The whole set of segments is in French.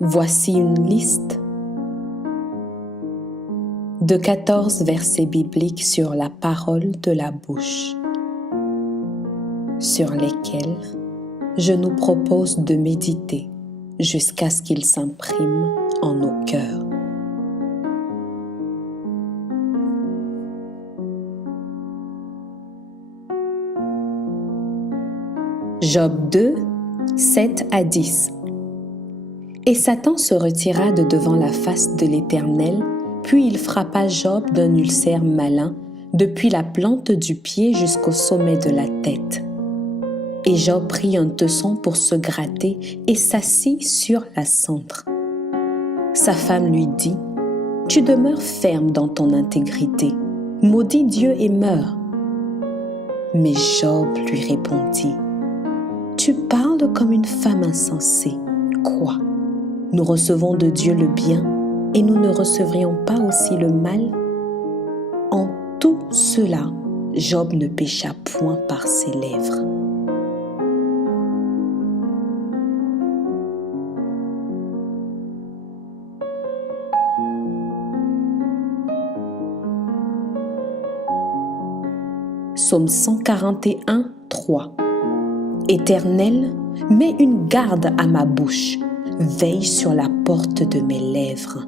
Voici une liste de 14 versets bibliques sur la parole de la bouche, sur lesquels je nous propose de méditer jusqu'à ce qu'ils s'impriment en nos cœurs. Job 2, 7 à 10. Et Satan se retira de devant la face de l'Éternel, puis il frappa Job d'un ulcère malin, depuis la plante du pied jusqu'au sommet de la tête. Et Job prit un tesson pour se gratter et s'assit sur la cendre. Sa femme lui dit, « Tu demeures ferme dans ton intégrité, maudis Dieu et meurs. » Mais Job lui répondit, « Tu parles comme une femme insensée. Quoi? Nous recevons de Dieu le bien et nous ne recevrions pas aussi le mal? » En tout cela, Job ne pécha point par ses lèvres. Psaume 141, 3. Éternel, mets une garde à ma bouche, veille sur la porte de mes lèvres.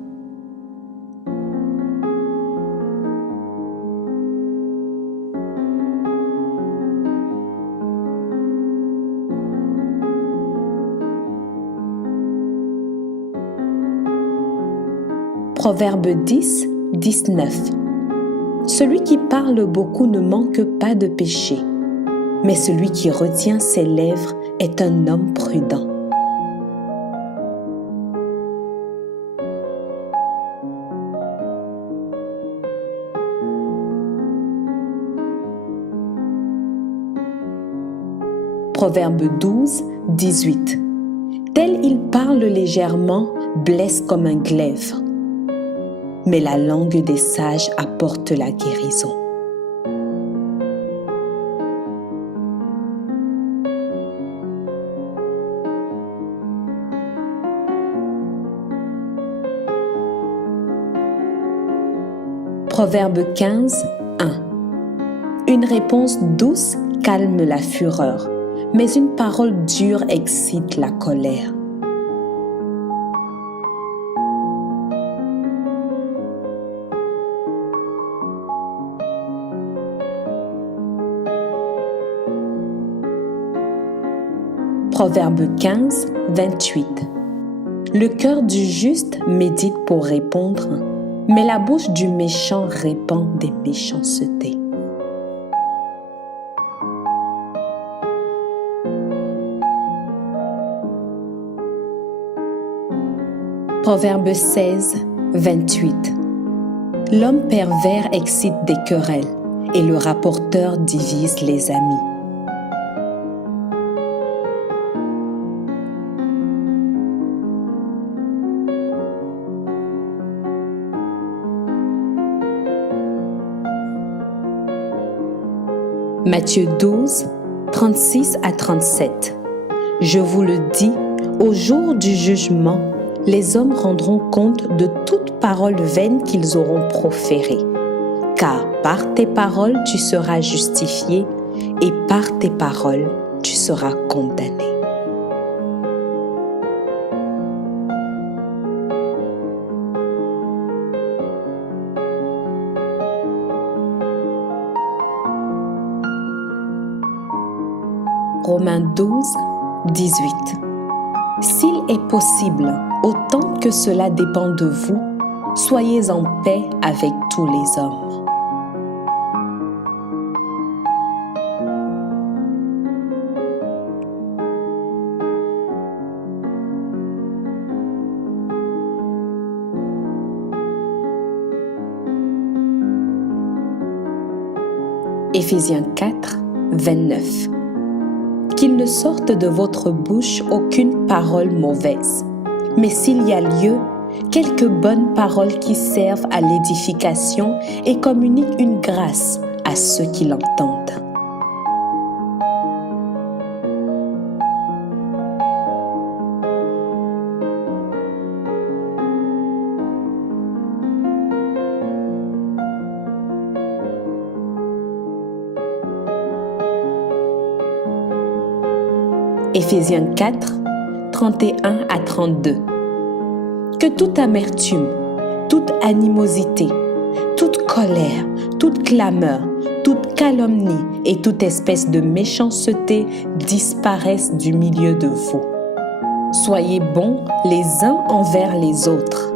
Proverbe 10, 19. Celui qui parle beaucoup ne manque pas de péché, mais celui qui retient ses lèvres est un homme prudent. Proverbe 12, 18. Tel il parle légèrement, blesse comme un glaive, mais la langue des sages apporte la guérison. Proverbe 15, 1. Une réponse douce calme la fureur, mais une parole dure excite la colère. Proverbe 15, 28. Le cœur du juste médite pour répondre, mais la bouche du méchant répand des méchancetés. Proverbe 16, 28. L'homme pervers excite des querelles et le rapporteur divise les amis. Matthieu 12, 36 à 37. Je vous le dis, au jour du jugement, les hommes rendront compte de toute parole vaine qu'ils auront proférée. Car par tes paroles tu seras justifié et par tes paroles tu seras condamné. Romains 12, 18. S'il est possible, autant que cela dépend de vous, soyez en paix avec tous les hommes. Éphésiens 4, 29. Qu'il ne sorte de votre bouche aucune parole mauvaise, mais s'il y a lieu, quelques bonnes paroles qui servent à l'édification et communiquent une grâce à ceux qui l'entendent. Éphésiens 4, 31 à 32. Que toute amertume, toute animosité, toute colère, toute clameur, toute calomnie et toute espèce de méchanceté disparaissent du milieu de vous. Soyez bons les uns envers les autres,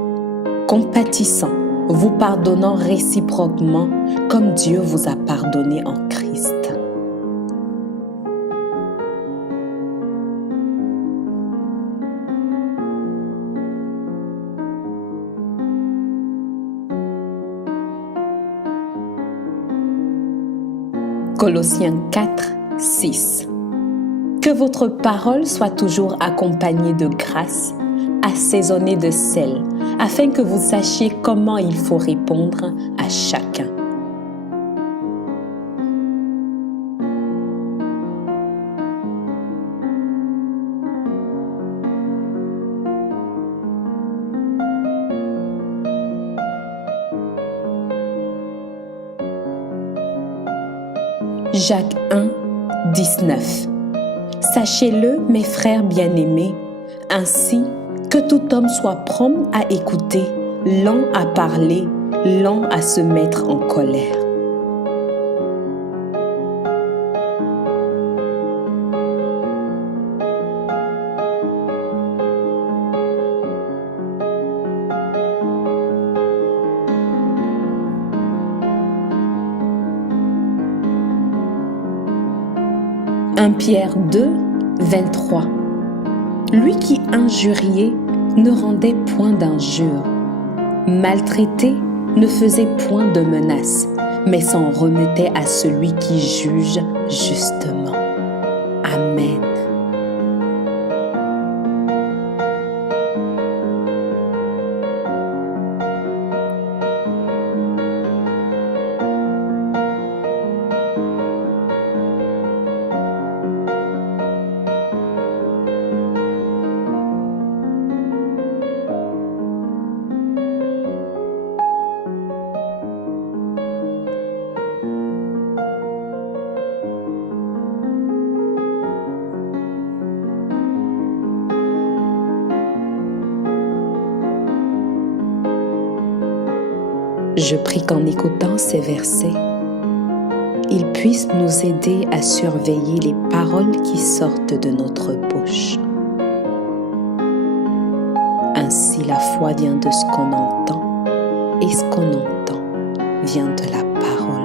compatissants, vous pardonnant réciproquement comme Dieu vous a pardonné en Christ. Colossiens 4, 6. Que votre parole soit toujours accompagnée de grâce, assaisonnée de sel, afin que vous sachiez comment il faut répondre à chacun. Jacques 1, 19. Sachez-le, mes frères bien-aimés, ainsi que tout homme soit prompt à écouter, lent à parler, lent à se mettre en colère. Pierre 2, 23. Lui qui injuriait ne rendait point d'injure, maltraité ne faisait point de menaces, mais s'en remettait à celui qui juge justement. Amen. Je prie qu'en écoutant ces versets, ils puissent nous aider à surveiller les paroles qui sortent de notre bouche. Ainsi, la foi vient de ce qu'on entend, et ce qu'on entend vient de la parole